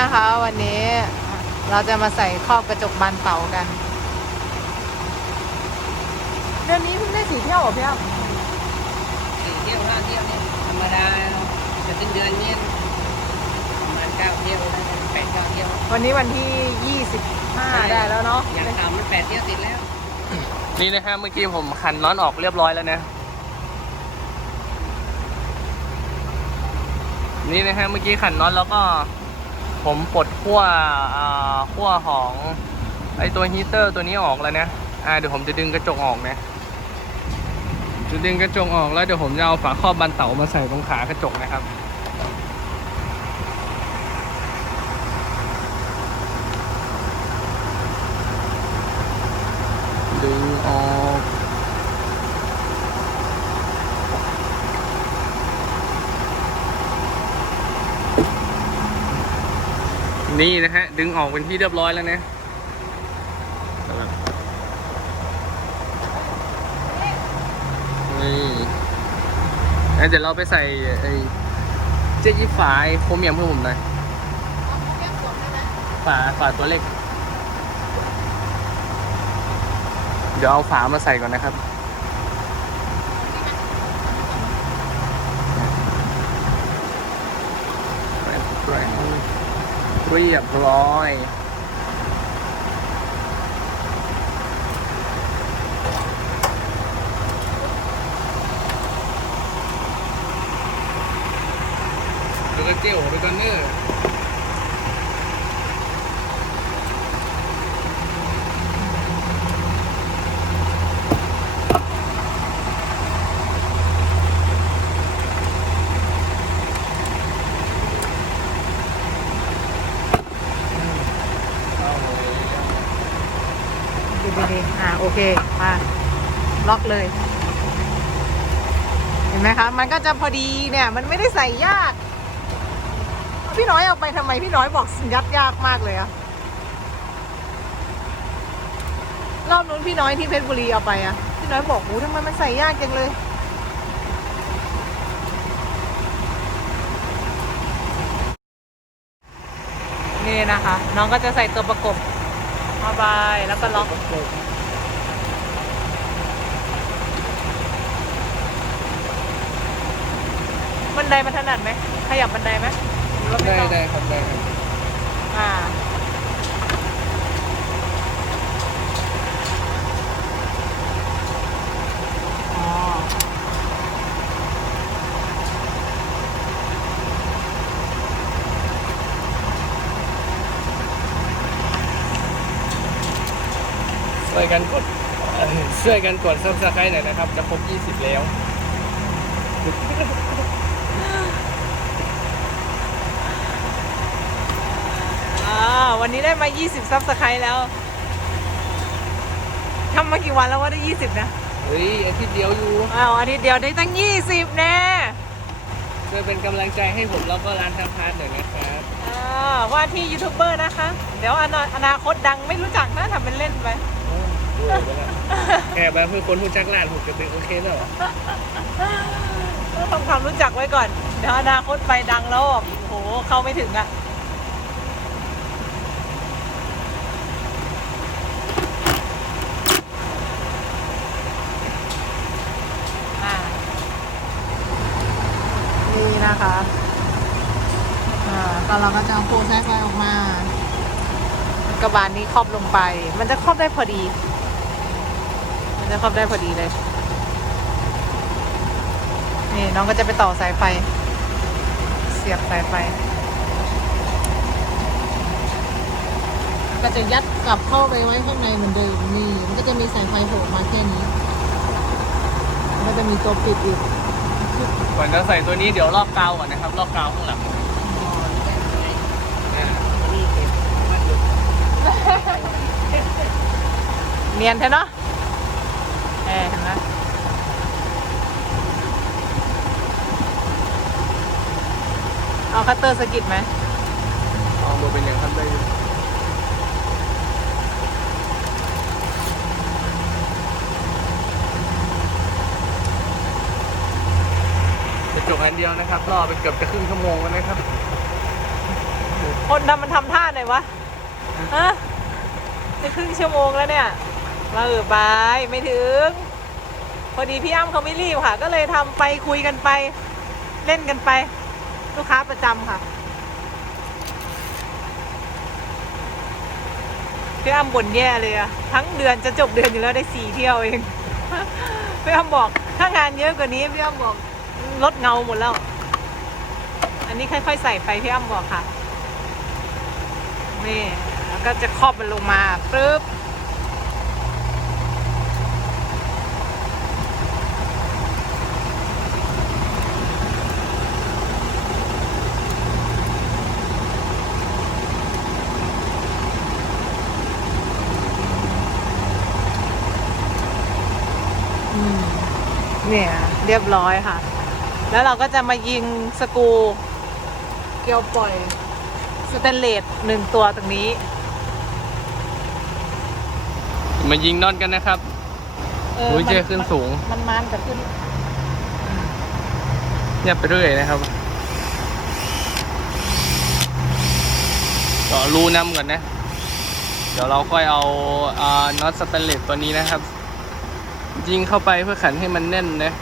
นะคะวันนี้เราจะมาใส่ครอบกระจกบานเป่ากันเดือนนี้เพิ่งได้สีเที่ยวเหรอพี่อ้ำสี่เที่ยวห้าเที่ยวนี่ธรรมดาจะสิ้นเดือนนี้ประมาณเก้าเที่ยวได้แปดเก้าเที่ยววันนี้วันที่25ได้แล้วเนาะอย่างต่ำมันแปดเที่ยวติดแล้ว นี่นะฮะเมื่อกี้ผมขันน็อตออกเรียบร้อยแล้วนะนี่นะฮะเมื่อกี้ขันน็อตแล้วก็ ผมปลดขั้วขั้วของไอตัวฮีเตอร์ตัวนี้ออกแล้วนะอ่าเดี๋ยวผมจะดึงกระจกออกนะจะดึงกระจกออกแล้วเดี๋ยวผมจะเอาฝาครอบบันเต๋ามาใส่ตรงขากระจกนะครับดึงออก นี่นะฮะ ดึงออกเป็นที่เรียบร้อยแล้วนะนี่แล้วเดี๋ยวเราไปใส่ไอ้เจ๊ยี่ฝาโครเมียมเพื่อผมหน่อยฝาฝาตัวเล็ก เดี๋ยวเอาฝามาใส่ก่อนนะครับ เรียบร้อยแล้วก็เจียวไปกันเนอร์เอเลย ดีดีๆอ่าโอ เค มา ล็อกเลย เห็นไหมคะ มันก็จะพอดีเนี่ย มันไม่ได้ใส่ยาก พี่น้อยเอาไปทำไมพี่น้อยบอกยัดยากมากเลยอะรอบนู้นพี่น้อยที่เพชรบุรีเอาไปอะพี่น้อยบอกโอ้ทำไมมันใส่ยากจังเลยนี่นะคะ น้องก็จะใส่ตัวประกบเข้าไปแล้วก็ล็อก บันไดมันถนัดไหมขยับบันไดไหมหรือว่าไม่ได้ต้องได้ครับได้ครับอ่า อ๋อ ช่วยกันกดเอ่อช่วยกันกดซับสไครต์หน่อยนะครับ จะครบ 20 แล้ว อ่า วันนี้ได้มา 20 ซับสไครต์แล้วทำมากี่วันแล้วว่าได้ 20 นะ เฮ้ยอาทิตย์เดียวอยู่อ้าวอาทิตย์เดียวได้ตั้ง 20 แน่ช่วยเป็นกำลังใจให้ผมแล้วก็ร้านทำพาร์ทหน่อยนะครับอ่าว่าที่ยูทูบเบอร์นะคะ เดี๋ยวอนาอนาคตดังไม่รู้จักนะทำเป็นเล่นไปโอ้โหไปแล้วแค่แบบเพื่อคนหูจักร้านผมจะเป็นโอเคแล้วเหรอต้องทำความรู้จักไว้ก่อน เดี๋ยวอนาคตไปดังแล้วแบบโอ้โหเข้าไม่ถึงอะอ่านี่นะคะ อ่าตอนเราก็จะเอาโครงสายไฟออกมา กระบาลนี้ครอบลงไป มันจะครอบได้พอดี มันจะครอบได้พอดีเลย นี่น้องก็จะไปต่อสายไฟ เสียบสายไฟ ก็จะยัดกลับเข้าไปไว้ข้างในเหมือนเดิมนี่มันก็จะมีสายไฟโผล่มาแค่นี้มันก็จะมีตัวปิดอีกก่อนจะใส่ตัวนี้เดี๋ยวลอกกาวก่อนนะครับลอกกาวข้างหลังอ่า เนียนแท้เนาะเออเห็นไหมเอาคัตเตอร์สะกิดไหมเอามาเป็นอย่างทำได้อยู่กระจกอันเดียวนะครับ รอไปเกือบจะครึ่งชั่วโมงแล้วนะครับ คนทำมันทำท่าไหนวะฮะ ในครึ่งชั่วโมงแล้วเนี่ยมาเออไปไม่ถึง พอดีพี่อ้ำเขาไม่รีบค่ะ ก็เลยทำไปคุยกันไป เล่นกันไป ลูกค้าประจำค่ะพี่อ้ำบ่นแย่เลยอะทั้งเดือนจะจบเดือนอยู่แล้วได้สี่เที่ยวเองพี่อ้ำบอกถ้างานเยอะกว่านี้พี่อ้ำบอกลดเงาหมดแล้ว อันนี้ค่อยๆใส่ไปพี่อ้ำบอกค่ะนี่ ก็จะครอบมันลงมาปึ๊บเนี่ยเรียบร้อยค่ะ แล้วเราก็จะมายิงสกูเกลียวปล่อยสเตนเลสหนึ่งตัวตรงนี้ มายิงน็อตกันนะครับเอออุ้ยมัเจขึ้นสูง มันมันกับขึ้นเงียบไปเรื่อยนะครับต่อรูน้ำก่อนนะ เดี๋ยวเราค่อยเอาอ่าน็อตสแตนเลสตัวนี้นะครับ ยิงเข้าไปเพื่อขันให้มันแน่นนะ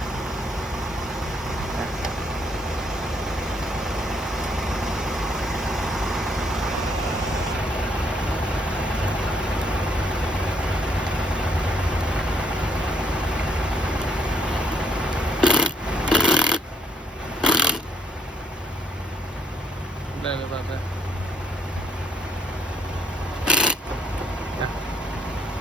ได้เลยแบบนี้อะ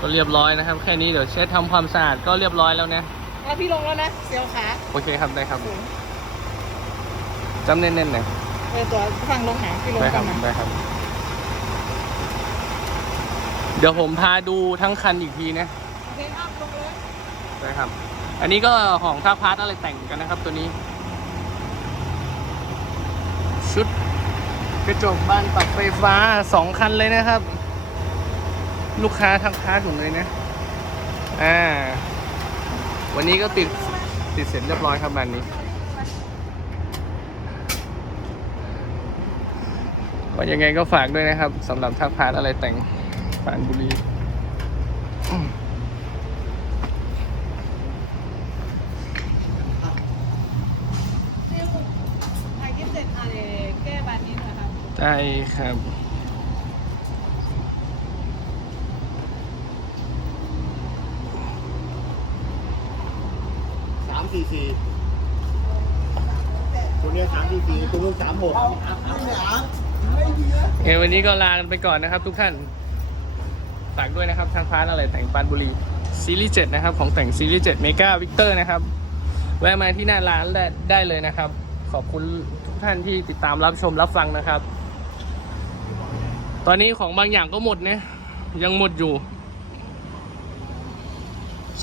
ก็เรียบร้อยนะครับ แค่นี้เดี๋ยวเช็ดทำความสะอาดก็เรียบร้อยแล้วนะแล้วพี่ลงแล้วนะเสียวขาโอเคครับได้ครับจำแน่นๆหน่อยเออตัวฟังลงหางพี่ลงได้คกัรันบนะได้ครับ เดี๋ยวผมพาดูทั้งคันอีกทีนะโอเคอ้ามลงเลยได้ครับ อันนี้ก็ของท่าพาร์ทอะไรแต่งกันนะครับ ตัวนี้ ชุดกระจกบานปรับไฟฟ้าสองคันเลยนะครับ ลูกค้าทักพาร์ทผมเลยนะ อ่า วันนี้ก็ติดติดเสร็จเรียบร้อยครับบานนี้ ก็ยังไงก็ฝากด้วยนะครับสำหรับทักพาร์ทอะไรแต่งปรานบุรีถ่ายคลิปเสร็จอะเดี๋ยวแก้บานนี้หน่อยครับ ได้ครับ สี่สี่ตัวเนี้ยสามสี่สี่ตัวนู้นสามหกโอเควันนี้ก็ลากันไปก่อนนะครับ ทุกท่านฝากด้วยนะครับทางพาร์ทอะไรแต่งปรานบุรีซีรีส์7นะครับ ของแต่งซีรีส์7เมกาวิกเตอร์นะครับแวะมาที่หน้าร้านได้ได้เลยนะครับ ขอบคุณทุกท่านที่ติดตามรับชมรับฟังนะครับ ตอนนี้ของบางอย่างก็หมดนะยังหมดอยู่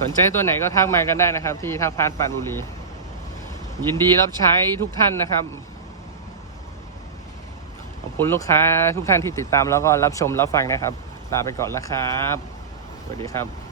สนใจตัวไหนก็ทักมากันได้นะครับ ที่ท่าพาร์ทปานบุรี ยินดีรับใช้ทุกท่านนะครับ ขอบคุณลูกค้าทุกท่านที่ติดตามแล้วก็รับชมรับฟังนะครับ ลาไปก่อนแล้วครับ สวัสดีครับ